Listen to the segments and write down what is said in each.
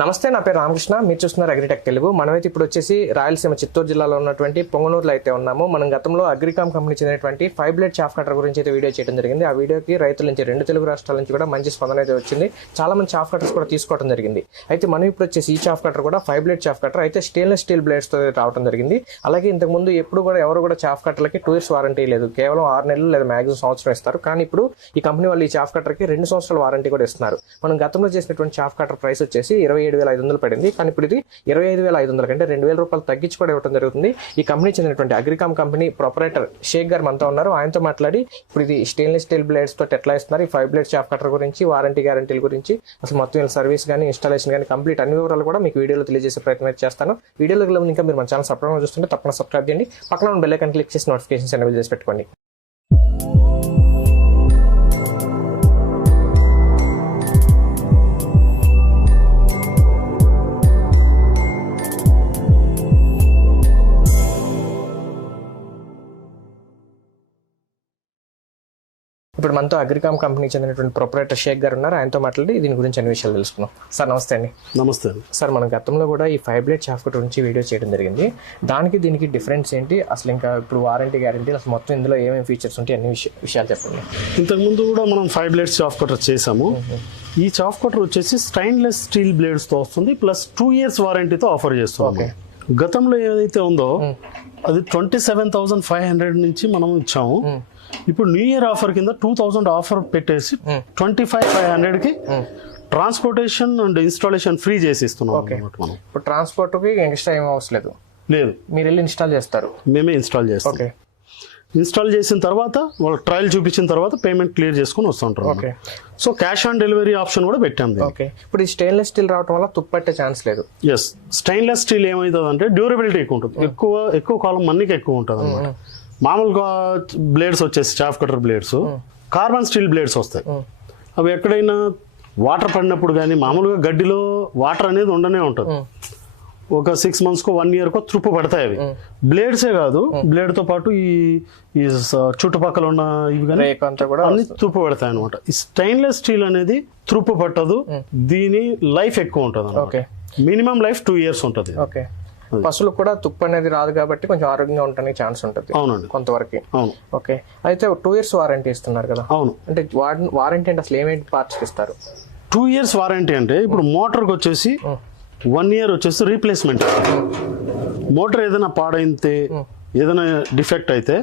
నమస్తే, నా పేరు రామకృష్ణ. మీరు చూస్తున్నారు అగ్రిటెక్ తెలుగు. మనమైతే ఇప్పుడు వచ్చేసి రాయలసీమ చిత్తూరు జిల్లాలో ఉన్నటువంటి పొంగనూరులో అయితే ఉన్నాము. మనం గతంలో అగ్రికామ్ కంపెనీ చెందినటువంటి 5 బ్లేడ్ చాఫ్ కటర్ గురించి అయితే వీడియో చేయడం జరిగింది. ఆ వీడియోకి రైతుల నుంచి 2 తెలుగు రాష్ట్రాల నుంచి కూడా మంచి స్పందన అయితే వచ్చింది. చాలా మంది చాఫ్ కటర్స్ కూడా తీసుకోవడం జరిగింది. అయితే మనం ఇప్పుడు వచ్చేసి ఈ చాఫ్ కటర్ కూడా 5 బ్లేడ్ చాఫ్ కటర్ అయితే స్టెయిన్లెస్ స్టీల్ బ్లేడ్స్ తో రావడం జరిగింది. అలాగే ఇంతకుముందు ఎప్పుడు కూడా ఎవరు కూడా చాఫ్ కట్టర్లకి 2 years వారంటీ లేదు, కేవలం 6 నెలలు లేదా మ్యాక్సిమం సంవత్సరం ఇస్తారు. కానీ ఇప్పుడు ఈ కంపెనీ వాళ్ళు ఈ చాఫ్ కట్టర్కి 2 సంవత్సరాల వారంటీ కూడా ఇస్తున్నారు. మనం గతంలో చేసినటువంటి చాఫ్ కటర్ ప్రైస్ వచ్చేసి 27,500 పడింది. కానీ ఇప్పుడు ఇది 25,500 కంటే 2,000 రూపాయలు తగ్గించి కూడా ఇవ్వడం జరుగుతుంది. ఈ కంపెనీ చెందినటువంటి అగ్రికామ్ కంపెనీ ప్రొపరేటర్ షేక్ గారు మనతో ఉన్నారు. ఆయనతో మాట్లాడి ఇప్పుడు ఇది స్టెయిన్లెస్ స్టీల్ బ్లేడ్స్ తో ఎట్లా ఇస్తున్నారు, ఈ 5 బ్లేడ్ చాఫ్ కటర్ గురించి, వారంటీ గ్యారంటీల గురించి, అసలు మొత్తం సర్వీస్ కానీ ఇన్స్టాలేషన్ కానీ కంప్లీట్ అన్ని వివరాలు కూడా మీకు వీడియోలో తెలియజేసే ప్రయత్నం చేస్తాను. వీడియోలో ఇంకా మీరు మన ఛానల్ సబ్స్క్రైబ్ చూస్తుంటే తప్పకుండా సబ్స్క్రైబ్ చేయండి. పక్కన ఉన్న బెల్ ఐకాన్ క్లిక్ చేసి నోటిఫికేషన్స్ ఎనేబుల్ చేసి పెట్టుకోండి. ఇప్పుడు మనతో అగ్రికామ్ కంపెనీ చెందినటువంటి ప్రొపరేటర్ షేక్ గారు ఉన్నారు. ఆయనతో మాట్లాడి దీని గురించి అన్ని విషయాలు తెలుసుకున్నాం. సార్ నమస్తే అండి. నమస్తే సార్. మన గతంలో కూడా ఈ 5 బ్లేడ్ చాఫ్ కటర్ గురించి వీడియో చేయడం జరిగింది. దానికి దీనికి డిఫరెన్స్ ఏంటి, అసలు ఇంకా ఇప్పుడు వారంటీ గ్యారంటీ, అసలు మొత్తం ఇందులో ఏమేమి ఫీచర్స్ ఉంటాయి, అన్ని విషయాలు చెప్పండి. ఇంతకుముందు కూడా మనం 5 బ్లేడ్స్ చాఫ్ కటర్ చేసాము. ఈ చాఫ్ కటర్ వచ్చేసి స్టెయిన్లెస్ స్టీల్ బ్లేడ్స్ తో వస్తుంది, ప్లస్ 2 years వారంటీతో ఆఫర్ చేస్తుంది. గతంలో ఏదైతే ఉందో అది 27,500 నుంచి మనం ఇచ్చాము. ఇప్పుడు న్యూ ఇయర్ ఆఫర్ కింద 2,000 ఆఫర్ పెట్టేసి 25,500 కి ట్రాన్స్పోర్టేషన్ అండ్ ఇన్స్టాలేషన్ ఫ్రీ చేసి ఇస్తున్నాం. మనం ఇప్పుడు ట్రాన్స్పోర్ట్ కి ఎక్స్ట్రా ఏం అవసరం లేదు, మీరు వెళ్ళి ఇన్స్టాల్ చేస్తారు, మేమే ఇన్స్టాల్ చేస్తాం. ఇన్స్టాల్ చేసిన తర్వాత వాళ్ళు ట్రయల్ చూపించిన తర్వాత పేమెంట్ క్లియర్ చేసుకుని వస్తుంటారు. So cash on delivery option కూడా పెట్టాం. ఇప్పుడు ఈ స్టెయిన్లెస్ స్టీల్ రావడం వల్ల తుప్పట్టే ఛాన్స్ లేదు. ఎస్, స్టెయిన్లెస్ స్టీల్ ఏమవుతుంది అంటే డ్యూరబిలిటీ ఎక్కువ ఉంటుంది, ఎక్కువ కాలం మన్నిక ఎక్కువ ఉంటుంది అనమాట. మామూలుగా బ్లేడ్స్ వచ్చేసి chaff cutter blades carbon steel blades వస్తాయి. అవి ఎక్కడైనా వాటర్ పడినప్పుడు కానీ, మామూలుగా గడ్డిలో వాటర్ అనేది ఉండనే ఉంటుంది. ఒక 6 months కో 1 year కో త్రుప్పు పడతాయి అవి. బ్లేడ్సే కాదు, బ్లేడ్ తో పాటు ఈ చుట్టుపక్కల ఉన్న ఇవి కానీ అన్ని త్రుప్పు పడతాయి అనమాట. ఈ స్టెయిన్లెస్ స్టీల్ అనేది త్రుప్పు పట్టదు, దీని లైఫ్ ఎక్కువ ఉంటుంది. మినిమం లైఫ్ 2 years ఉంటుంది. పశువులకు కూడా తుప్పు అనేది రాదు కాబట్టి కొంచెం ఆరోగ్యంగా ఉండడానికి ఛాన్స్ ఉంటుంది. అవునండి, కొంతవరకు. అవును. ఓకే, అయితే 2 years వారంటీ ఇస్తున్నారు కదా. అవును. అంటే వారంటీ అంటే అసలు ఏమేమి పార్ట్స్ ఇస్తారు? 2 years వారంటీ అంటే ఇప్పుడు మోటార్కి వచ్చేసి 1 year వచ్చేసి రీప్లేస్మెంట్. మోటార్ ఏదైనా పాడైతే, ఏదైనా డిఫెక్ట్ అయితే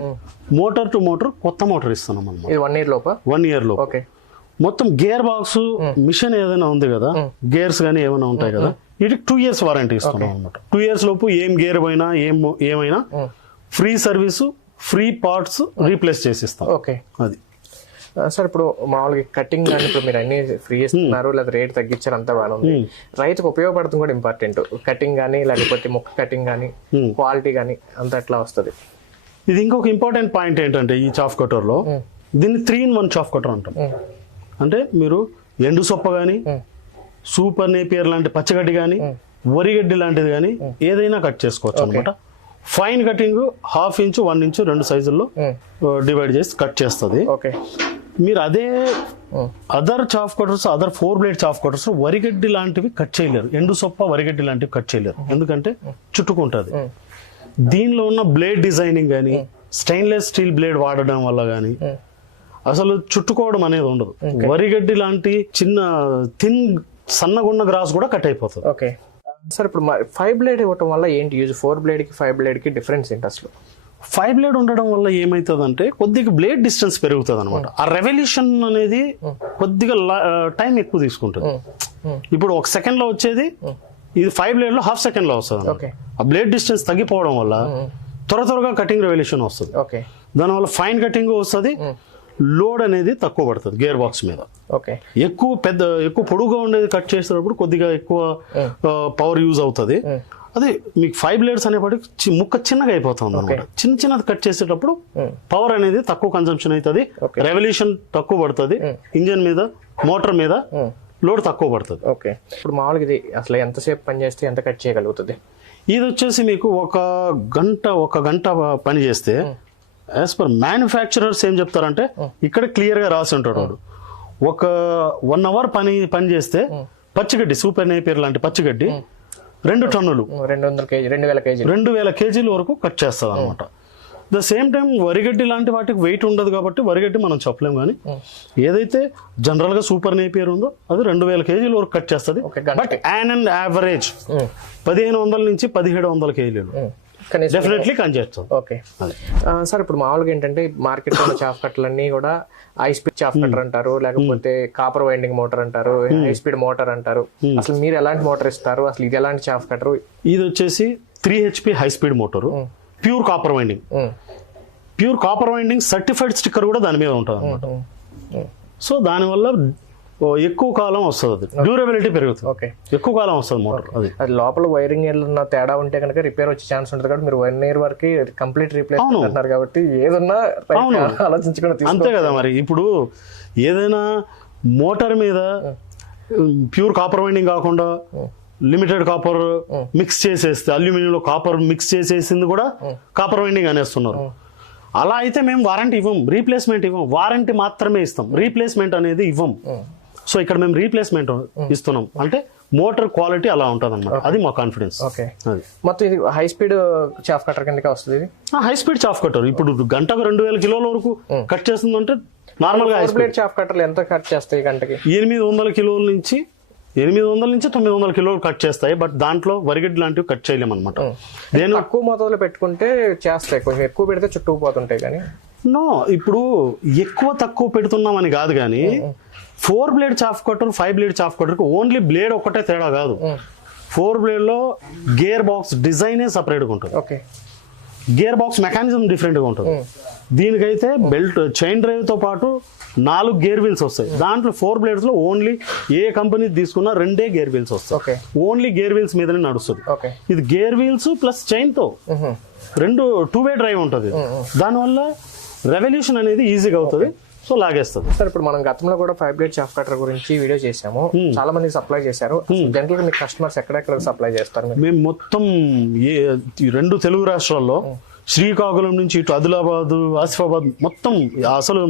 మోటార్ టు మోటార్ కొత్త మోటార్ ఇస్తున్నాం అన్నమాట. 1 year లోపా? 1 year లోపు. మొత్తం గేర్ బాక్స్ మిషన్ ఏదైనా ఉంది కదా, గేర్స్ కానీ ఏమైనా ఉంటాయి కదా, వీటికి 2 years వారంటీ ఇస్తున్నాం అనమాట. 2 years లోపు ఏం గేర్ పోయినా ఏమైనా free service, free parts replace చేసిస్తాం. అది సార్, ఇప్పుడు మామూలుగా కటింగ్ కానీ ఇప్పుడు మీరు అన్ని ఫ్రీ ఇస్తున్నారు, లేదా రేట్ తగ్గించారు, అంతా బాగా ఉంది. రైతుకు ఉపయోగపడుతుంది కూడా ఇంపార్టెంట్. కటింగ్ కానీ, లేకపోతే మొక్క కటింగ్ కానీ, క్వాలిటీ కానీ అంతా ఎట్లా వస్తుంది? ఇది ఇంకొక ఇంపార్టెంట్ పాయింట్ ఏంటంటే, ఈ చాఫ్ కటర్ లో దీన్ని 3-in-1 చాఫ్ కటర్ అంటాం. అంటే మీరు ఎండు సొప్ప కానీ, సూపర్ నేపియర్ లాంటి పచ్చగడ్డి కానీ, వరిగడ్డి లాంటిది కానీ ఏదైనా కట్ చేసుకోవచ్చు అనమాట. ఫైన్ కటింగ్ 1/2 inch 1 inch 2 సైజుల్లో డివైడ్ చేసి కట్ చేస్తుంది. మీరు అదే other chaff cutters, other 4 blade chaff cutters వరిగడ్డి లాంటివి కట్ చేయలేరు, ఎండు సొప్ప వరిగడ్డి లాంటివి కట్ చేయలేరు, ఎందుకంటే చుట్టుకుంటుంది. దీనిలో ఉన్న బ్లేడ్ డిజైనింగ్ కానీ, స్టెయిన్లెస్ స్టీల్ బ్లేడ్ వాడడం వల్ల కానీ అసలు చుట్టుకోవడం అనేది ఉండదు. వరిగడ్డి లాంటి చిన్న థిన్ సన్నగున్న గ్రాస్ కూడా కట్ అయిపోతుంది. ఓకే సార్, ఇప్పుడు 5 బ్లేడ్ ఇవ్వడం వల్ల ఏంటి యూజ్? 4 బ్లేడ్ కి 5 బ్లేడ్ కి డిఫరెన్స్ ఏంటి అసలు? 5 బ్లేడ్ ఉండడం వల్ల ఏమైతుంది అంటే కొద్దిగా బ్లేడ్ డిస్టెన్స్ పెరుగుతుంది అనమాట. ఆ రెవల్యూషన్ అనేది కొద్దిగా టైం ఎక్కువ తీసుకుంటుంది. ఇప్పుడు 1 second లో వచ్చేది ఇది 5 బ్లేడ్ లో 1/2 second లో వస్తుంది. ఆ బ్లేడ్ డిస్టెన్స్ తగ్గిపోవడం వల్ల త్వరగా కటింగ్ రెవల్యూషన్ వస్తుంది. దానివల్ల ఫైన్ కటింగ్ వస్తుంది, లోడ్ అనేది తక్కువ పడుతుంది గేర్ బాక్స్ మీద. ఎక్కువ పొడుగుగా ఉండేది కట్ చేసేటప్పుడు కొద్దిగా ఎక్కువ పవర్ యూజ్ అవుతుంది. అదే మీకు 5 బ్లేడ్స్ అనేప్పటికి ముక్క చిన్నగా అయిపోతుంది అనమాట. చిన్నది కట్ చేసేటప్పుడు పవర్ అనేది తక్కువ కన్సంప్షన్ అవుతుంది, రెవల్యూషన్ తక్కువ పడుతుంది, ఇంజన్ మీద, మోటార్ మీద లోడ్ తక్కువ పడుతుంది. ఇప్పుడు మామూలుగా ఇది అసలు ఎంతసేపు పని చేస్తే ఎంత కట్ చేయగలుగుతుంది? ఇది వచ్చేసి మీకు ఒక గంట పని చేస్తే యాజ్ పర్ మ్యానుఫ్యాక్చరర్స్ ఏం చెప్తారంటే, ఇక్కడ క్లియర్ గా రాసి ఉంటాడు వాడు, ఒక 1 hour పని చేస్తే పచ్చిగడ్డి సూపర్ నేపియర్ లాంటి పచ్చిగడ్డి 2 టన్నులు 2000 కేజీల వరకు కట్ చేస్తుంది అనమాట. ద సేమ్ టైం వరిగడ్డి లాంటి వాటికి వెయిట్ ఉండదు కాబట్టి వరిగడ్డి మనం చెప్పలేము, కానీ ఏదైతే జనరల్ గా సూపర్ నేపియర్ ఉందో అది 2000 కేజీల వరకు కట్ చేస్తుంది. బట్ అండ్ యావరేజ్ 1500 నుంచి 1700 కేజీలు డెఫినెట్లీ కనిచేస్తుంది. ఓకే సార్, ఇప్పుడు మామూలుగా ఏంటంటే మార్కెట్ లో చాఫ్ కట్టలన్నీ కూడా హై స్పీడ్ చాఫ్ కట్టర్ అంటారు, లేకపోతే కాపర్ వైండింగ్ మోటార్ అంటారు, హై స్పీడ్ మోటార్ అంటారు. అసలు మీరు ఎలాంటి మోటార్ ఇస్తారు, అసలు ఇది ఎలాంటి చాఫ్ కట్టర్? ఇది వచ్చేసి 3 HP high speed motor, pure copper winding certified sticker కూడా దాని మీద ఉంటుంది అనమాట. సో దానివల్ల ఎక్కువ కాలం వస్తుంది, డ్యూరబిలిటీ పెరుగుతుంది, ఎక్కువ కాలం వస్తుంది మోటార్. అది లోపల వైరింగ్ ఏదైనా తేడా ఉంటే కనుక రిపేర్ వచ్చే ఛాన్స్ ఉంటుంది కాబట్టి మీరు 1 year వరకు కంప్లీట్ రీప్లేస్ అంటున్నారు కాబట్టి ఏదన్నా ఆలోచించుకుని అంతే కదా. మరి ఇప్పుడు ఏదైనా మోటార్ మీద ప్యూర్ కాపర్ వైండింగ్ కాకుండా లిమిటెడ్ కాపర్ మిక్స్ చేసేస్తే, అల్యూమినియంలో కాపర్ మిక్స్ చేసేసింది కూడా కాపర్ వైండింగ్ అనేస్తున్నారు. అలా అయితే మేము వారంటీ ఇవ్వం, రీప్లేస్మెంట్ ఇవ్వం, వారంటీ మాత్రమే ఇస్తాం, రీప్లేస్మెంట్ అనేది ఇవ్వం. సో ఇక్కడ మేము రీప్లేస్మెంట్ ఇస్తున్నాం అంటే మోటార్ క్వాలిటీ అలా ఉంటుంది అన్నమాట, అది మా కాన్ఫిడెన్స్. మొత్తం ఇది హై స్పీడ్ చాఫ్ కట్టర్ కిందకే వస్తుంది. ఇది హై స్పీడ్ చాఫ్ కట్టర్ ఇప్పుడు గంటకు 2000 కిలోల వరకు కట్ చేస్తుందంటే నార్మల్ గా హై స్పీడ్ చాఫ్ కట్టర్లు ఎంత కట్ చేస్తాయి గంటకి? 800 కిలోల నుంచి 900 కిలోలు కట్ చేస్తాయి. బట్ దాంట్లో వరిగడ్డి లాంటివి కట్ చేయలేము అనమాట. నేను తక్కువ మోతాదులో పెట్టుకుంటే చేస్తాయి, కొంచెం ఎక్కువ పెడితే చుట్టుకుపోతుంటాయి. కానీ ఇప్పుడు ఎక్కువ తక్కువ పెడుతున్నామని కాదు, కానీ 4 blade chaff cutter 5 blade chaff cutter only blade ఒక్కటే తేడా కాదు. 4 blade లో గేర్ బాక్స్ డిజైనే సపరేట్గా ఉంటుంది, గేర్ బాక్స్ మెకానిజం డిఫరెంట్ గా ఉంటుంది. దీనికైతే బెల్ట్ చైన్ డ్రైవ్ తో పాటు 4 గేర్ వీల్స్ వస్తాయి. దాంట్లో 4 blades లో ఓన్లీ ఏ కంపెనీ తీసుకున్నా 2 గేర్ వీల్స్ వస్తాయి, ఓన్లీ గేర్ వీల్స్ మీదనే నడుస్తుంది. ఇది గేర్ వీల్స్ ప్లస్ చైన్ తో 2-way డ్రైవ్ ఉంటుంది. దానివల్ల రెవల్యూషన్ అనేది ఈజీగా అవుతుంది, సో లాగేస్తుంది. సార్, ఇప్పుడు మనం గతంలో కూడా 5 blade చాఫ్ కట్టర్ గురించి వీడియో చేసాము, చాలా మంది సప్లై చేశారు. జనరల్ గా మీ కస్టమర్స్ ఎక్కడెక్కడ సప్లై చేస్తారు? మేము మొత్తం 2 తెలుగు రాష్ట్రాల్లో శ్రీకాకుళం నుంచి ఇటు ఆదిలాబాద్, ఆసిఫాబాద్ మొత్తం అసలు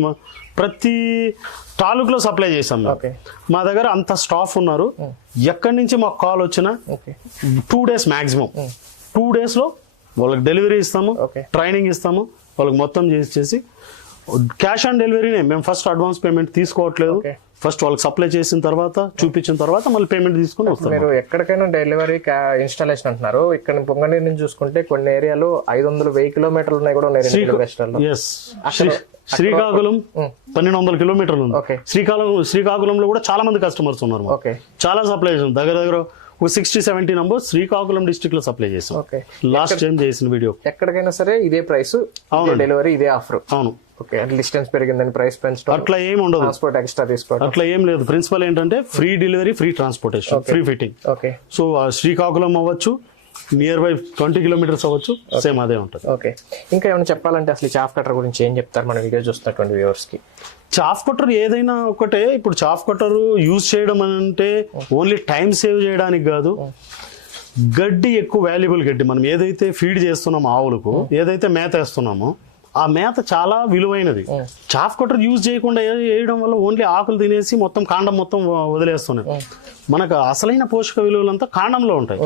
ప్రతి తాలూకులో సప్లై చేసాం. మా దగ్గర అంత స్టాఫ్ ఉన్నారు. ఎక్కడి నుంచి మాకు కాల్ వచ్చినా 2 days మాక్సిమం, 2 days లో వాళ్ళకి డెలివరీ ఇస్తాము, ట్రైనింగ్ ఇస్తాము, వాళ్ళకి మొత్తం చేసి క్యాష్ ఆన్ డెలివరీనే. మేము ఫస్ట్ అడ్వాన్స్ పేమెంట్ తీసుకోవట్లేదు, ఫస్ట్ వాళ్ళకి సప్లై చేసిన తర్వాత చూపించిన తర్వాత మళ్ళీ పేమెంట్ తీసుకుని వస్తాం. మీరు ఎక్కడికైనా డెలివరీ ఇన్స్టాలేషన్ అంటున్నారు, ఇక్కడ పొంగనూరు నుంచి చూసుకుంటే కొన్ని ఏరియాలో 500-1000 కిలోమీటర్లు ఉన్నాయి కూడా ఉన్నాయి. శ్రీకాకుళం 1200 కిలోమీటర్లు ఉంది. శ్రీకాకుళంలో కూడా చాలా మంది కస్టమర్స్ ఉన్నారు, చాలా సప్లై చేసాం. దగ్గర 60-70 నంబర్స్ శ్రీకాకుళం డిస్ట్రిక్ట్ లో సప్లై చేసాం. లాస్ట్ టైం చేసిన వీడియో. ఎక్కడికైనా సరే ఇదే ప్రైస్, డెలివరీ ఇదే ఆఫర్. అవును, డిస్టెన్స్ పెరిగిందని ప్రైస్ పెంచడం అట్లా ఏం ఉండదు, ట్రాన్స్పోర్ట్ ఎక్స్ట్రా తీసుకోవడం అట్లా ఏం లేదు. ప్రిన్సిపల్ ఏంటంటే free delivery, free transportation, free fitting. So Srikakulam అవ్వచ్చు, నియర్ బై 20 kilometers అవ్వచ్చు, సేమ్ అదే ఉంటుంది. ఓకే, ఇంకా ఏమైనా చెప్పాలంటే అసలు చాఫ్ కట్టర్ గురించి ఏం చెప్తారు మన వీడియో చూస్తున్నటువంటి వ్యూవర్స్ కి? చాఫ్ కట్టర్ ఏదైనా ఒకటే. ఇప్పుడు చాఫ్ కట్టర్ యూజ్ చేయడం అంటే ఓన్లీ టైం సేవ్ చేయడానికి కాదు, గడ్డి ఎక్కువ వాల్యుబుల్ గడ్డి మనం ఏదైతే ఫీడ్ చేస్తున్నామో ఆవులకు, ఏదైతే మేత వేస్తున్నామో ఆ మేత చాలా విలువైనది. చాఫ్ కట్టర్ యూజ్ చేయకుండా వేయడం వల్ల ఓన్లీ ఆకులు తినేసి మొత్తం కాండం మొత్తం వదిలేస్తున్నాయి. మనకు అసలైన పోషక విలువలంతా కాండంలో ఉంటాయి.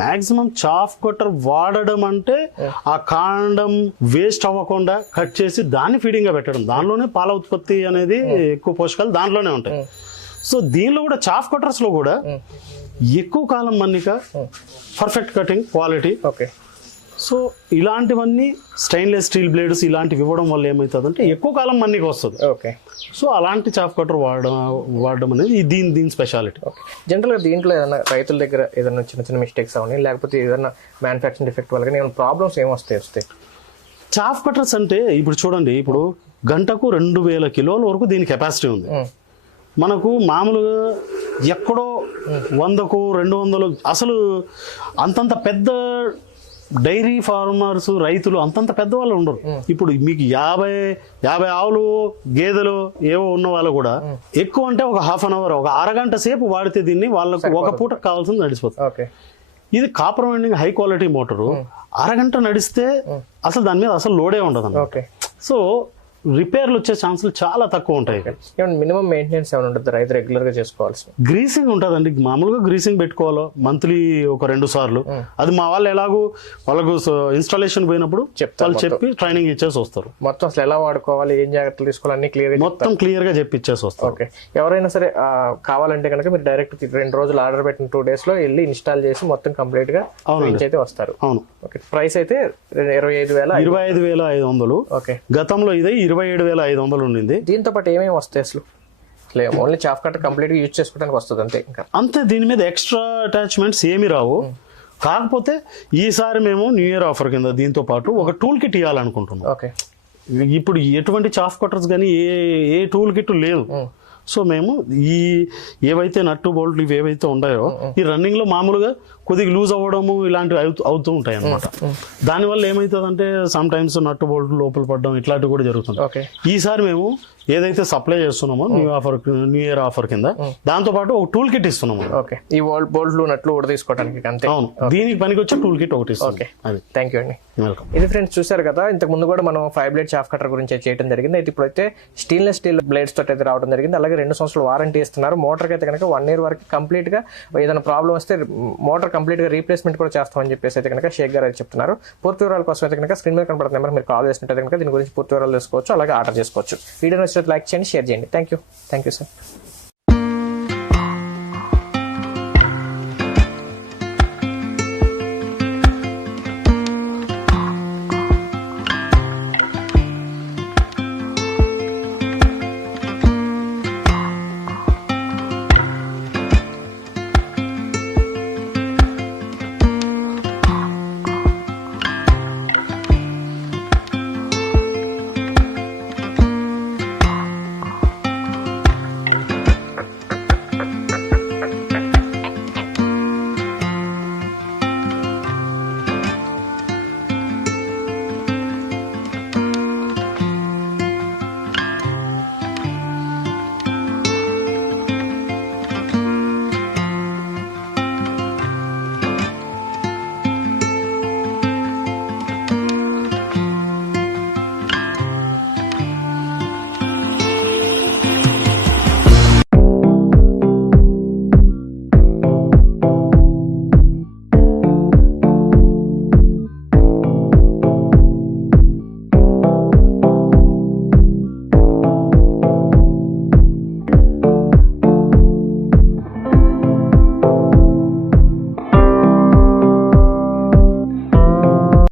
మాక్సిమం చాఫ్ కట్టర్ వాడడం అంటే ఆ కాండం వేస్ట్ అవ్వకుండా కట్ చేసి దాన్ని ఫీడింగ్ గా పెట్టడం, దానిలోనే పాల ఉత్పత్తి అనేది ఎక్కువ పోషకాలు దాంట్లోనే ఉంటాయి. సో దీనిలో కూడా చాఫ్ కట్టర్స్ లో కూడా ఎక్కువ కాలం మన్నిక, పర్ఫెక్ట్ కటింగ్ క్వాలిటీ. సో ఇలాంటివన్నీ స్టెయిన్లెస్ స్టీల్ బ్లేడ్స్ ఇలాంటివి ఇవ్వడం వల్ల ఏమవుతుందంటే ఎక్కువ కాలం మన్నిక వస్తుంది. సో అలాంటి చాఫ్ కట్టర్ వాడడం అనేది దీని స్పెషాలిటీ. జనరల్గా దీంట్లో ఏదైనా రైతుల దగ్గర ఏదైనా చిన్న చిన్న మిస్టేక్స్ అవని, లేకపోతే ఏదైనా మ్యానుఫ్యాక్చరింగ్ డిఫెక్ట్ వల్ల ఏమైనా ప్రాబ్లమ్స్ ఏమొస్తాయి? చాఫ్ కట్టర్స్ అంటే ఇప్పుడు చూడండి, ఇప్పుడు గంటకు 2000 కిలోల వరకు దీని కెపాసిటీ ఉంది. మనకు మామూలుగా ఎక్కడో 100కు 200 అసలు అంతంత పెద్ద డైరీ ఫార్మర్స్ రైతులు అంతంత పెద్దవాళ్ళు ఉండరు. ఇప్పుడు మీకు 50 ఆవులు గేదెలు ఏవో ఉన్న వాళ్ళు కూడా ఎక్కువ అంటే ఒక హాఫ్ అన్ అవర్, ఒక అరగంట సేపు వాడితే దీన్ని వాళ్ళకు ఒక పూట కావాల్సింది నడిచిపోతుంది. ఇది copper winding high quality motor, అరగంట నడిస్తే అసలు దాని మీద అసలు లోడే ఉండదు. సో రిపేర్లు వచ్చే ఛాన్సులు చాలా తక్కువ ఉంటాయి. ఏమైనా మినిమం మెయింటెనెన్స్ ఏమైనా ఉంటుంది రైతు రెగ్యులర్ గా చేసుకోవాల్సి? గ్రీసింగ్ ఉంటుందండి, మామూలుగా గ్రీసింగ్ పెట్టుకోవాలో మంత్లీ ఒక 2 సార్లు. అది మా వాళ్ళు ఎలాగో వాళ్ళకు ఇన్స్టాలేషన్ పోయినప్పుడు వాళ్ళు చెప్పి ట్రైనింగ్ ఇచ్చేసి వస్తారు. మొత్తం అసలు ఎలా వాడుకోవాలి, ఏం జాగ్రత్తలు తీసుకోవాలి అన్ని క్లియర్ మొత్తం క్లియర్ గా చెప్పి ఇచ్చేసి వస్తారు. ఓకే, ఎవరైనా సరే కావాలంటే కనుక మీరు డైరెక్ట్ 2 రోజులు ఆర్డర్ పెట్టిన 2 days లో వెళ్ళి ఇన్స్టాల్ చేసి మొత్తం కంప్లీట్ గా అయితే వస్తారు. అవును. ఓకే, ప్రైస్ అయితే 25,500. ఓకే, గతంలో ఇదే 27,500 ఉండింది. దీంతో పాటు ఏమేమి వస్తాయి అసలు? ఓన్లీ చాఫ్ కట్టర్ కంప్లీట్ గా యూజ్ చేసుకోవడానికి వస్తుంది అంతే, ఇంకా అంతే. దీని మీద ఎక్స్ట్రా అటాచ్మెంట్స్ ఏమి రావు. కాకపోతే ఈసారి మేము న్యూ ఇయర్ ఆఫర్ కింద దీంతో పాటు ఒక టూల్ కిట్ ఇవ్వాలనుకుంటున్నాం. ఓకే, ఇప్పుడు ఎటువంటి చాఫ్ కట్టర్స్ కానీ ఏ టూల్ కిట్ లేదు. సో మేము ఈ ఏవైతే నట్టు బోల్ట్లు ఇవి ఏవైతే ఉన్నాయో ఈ రన్నింగ్ లో మామూలుగా కొద్దిగా లూజ్ అవ్వడము ఇలాంటివి అవుతూ ఉంటాయి అన్నమాట. దానివల్ల ఏమవుతుందంటే సమ్ టైమ్స్ నట్టు బోల్ట్ లోపల పడడం ఇట్లాంటివి కూడా జరుగుతుంది. ఈసారి మేము ఏదైతే సప్లై చేస్తున్నామో న్యూ ఇయర్ ఆఫర్ కింద దాంతో పాటు ఒక టూల్ కిట్ ఇస్తున్నాము. ఓకే, ఈ బోల్ట్లు నట్లు కూడా తీసుకోవడానికి అంతే. అవును, దీనికి పనికి వచ్చే టూల్ కిట్ ఒకటి ఇస్తాం. ఓకే, థ్యాంక్ యూ అండి. వెల్కమ్. ఇది ఫ్రెండ్స్ చూసారు కదా, ఇంతకు ముందు కూడా మనం 5 blade చాఫ్ కట్టర్ గురించి చేయడం జరిగింది. అయితే ఇప్పుడైతే స్టెయిన్లెస్ స్టీల్ బ్లేడ్స్ తోటి అయితే రావడం జరిగింది. అలాగే 2 సంవత్సరాలు వారంటీ ఇస్తున్నారు. మోటార్కి అయితే కనుక 1 year వరకు కంప్లీట్ గా ఏదైనా ప్రాబ్లం వస్తే మోటార్ కంప్లీట్ గా రీప్లేస్మెంట్ కూడా చేస్తామని చెప్పేసి అయితే కనుక షేక్ గారు అయితే చెప్తున్నారు. పూర్తి వివరాల కోసం అయితే కనుక స్క్రీన్ మీద కనబడుతున్న నెంబర్ మీరు కాల్ చేసినట్టు కనుక దీని గురించి పూర్తి వివరాలు తెలుసుకోవచ్చు, అలాగే ఆర్డర్ చేసుకోవచ్చు. వీడియో నచ్చినట్టు లైక్ చేయండి, షేర్ చేయండి. Thank you sir.